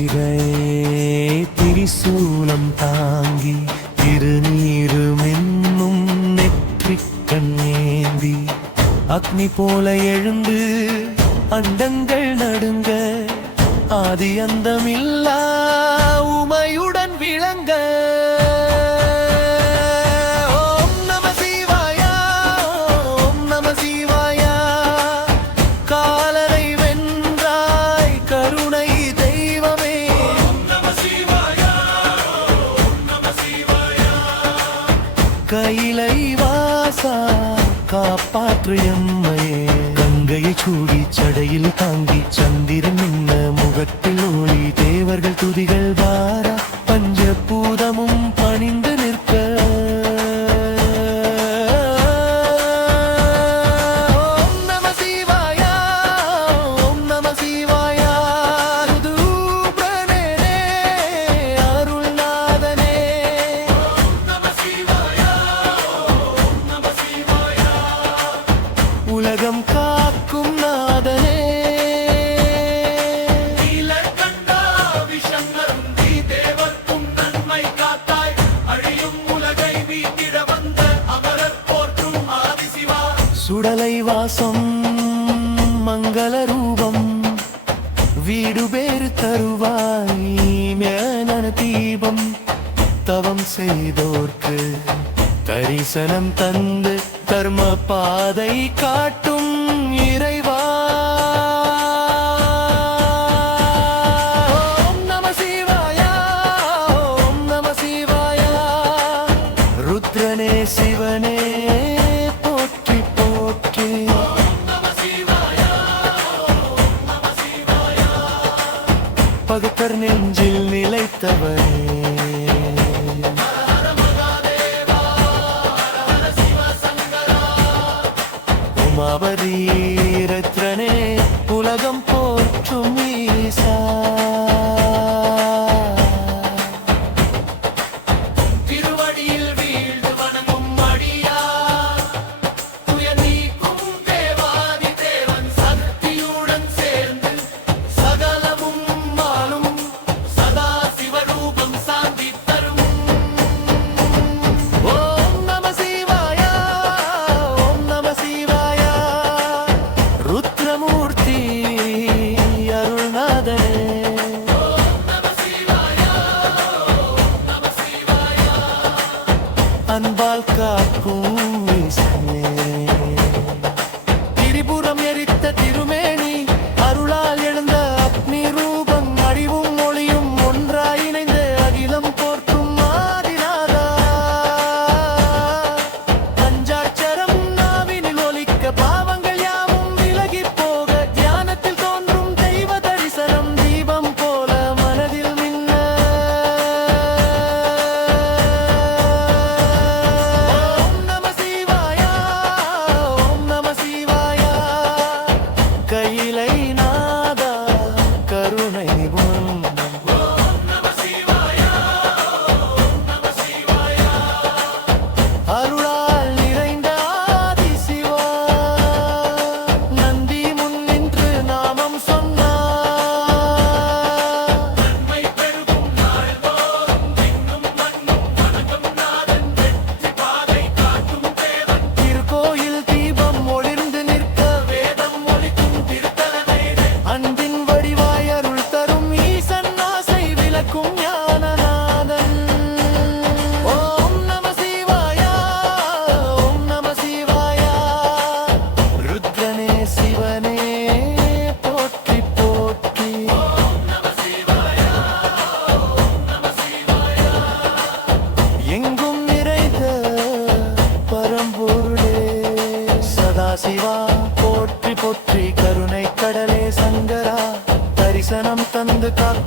சிகை திரிசூலம் தாங்கி திருநீரும் என்னும் நெற்றிக்கண் ஏந்தி அக்னி போல எழுந்து அண்டங்கள் நடுங்க ஆதி அந்தமில்லா உமையுடன் விளங்க கைலை வாசா காப்பாற்று எம்மையே கங்கையை சூடி சடையில் தாங்கி சந்திரன் மின்ன முகத்தில் ஒளி தேவர்கள் துதிகள் வாரா பஞ்சபூதமும் பணிந்து நிற்க உலகம் காக்கும் நாதனே நீலகண்டா விஷங்கரும் நீ தேவர்க்கும் நன்மை காத்தாய் அழியும் உலகை மீட்டிட வந்த அமரர் போற்றும் ஆதிசிவா சுடலை வாசம் மங்கள ரூபம் வீடு பேறு தருவாய் மேனன தீபம் தவம் செய்தோர்க்கு தரிசனம் தந்து தர்ம பாதை காட்டும் இறைவா ஓம் நம சிவாயா ஓம் நம சிவாயா ருத்ரனே சிவனே போற்றி போற்றி ஓம் நம சிவாயா ஓம் நம சிவாயா பகுத்தர் நெஞ்சில் நிலைத்தவரே உமாபதீரத்ரனே உலகம் போற்றும் ஈசா திருவடியில் வீழ்ந்து வணங்கும் அடியா துயர் நீக்கும் தேவாதி தேவன் சக்தியுடன் சேர்ந்து சகலமும் மாலும் சதா சிவரூபம் சாந்தி தரும் ஓம் நம சிவாயா ஓம் நம சிவாயா ருத்ரமூர்த்தி அருள்நாதனே ஓம் நம சிவாயா ஓம் நம சிவாயா அன்பால் காக்கும் ஈசனே திரிபுரம் எரித்த திருமேனி அருளால் எழுந்த அக்னி ரூபம் அறிவும் மொழியும் ஒன்றாய் இணைந்த அகிலம் போற்றும் ஆதிநாதா பஞ்சாட்சரம் நாவினில் ஒலிக்க பாவங்கள் யாவும் விலகி போக தியானத்தில் தோன்றும் தெய்வ தரிசனம் தீபம் போல மனதில் மின்ன ஓம் நம சிவாயா ஓம் நம சிவாயா கையிலை நாதா கருணை நிபுணம் ஓம் நம சிவாயா ஓம் நம சிவாயா அருளால் நிறைந்த ஆதிசிவா நந்தி முன் நின்று நாமம் சொன்னார் நன்மை பெருகும் நாள்தோறும் தின்னும் மண்ணும் வணங்கும் நாதன் வெற்றி பாதை காட்டும் தேவன் திருக்கோயில் தீபம் ஒளிர்ந்து நிற்க வேதம் ஒலிக்கும் திருத்தலனை அன்பின் வடிவாய் அருள் தரும் ஈசன் ஆசை விளக்கும் ஞானநாதன் ஓம் நம சிவாயா ஓம் நம சிவாயா ருத்ரனே சிவனே போற்றி போற்றி ஓம் நம சிவாயா ஓம் நம சிவாயா எங்கும் நிறைந்த பரம்பொருளே சதாசிவா போற்றி போற்றி கருணை கடலே சங்கரா தரிசனம் தந்து காக்கும்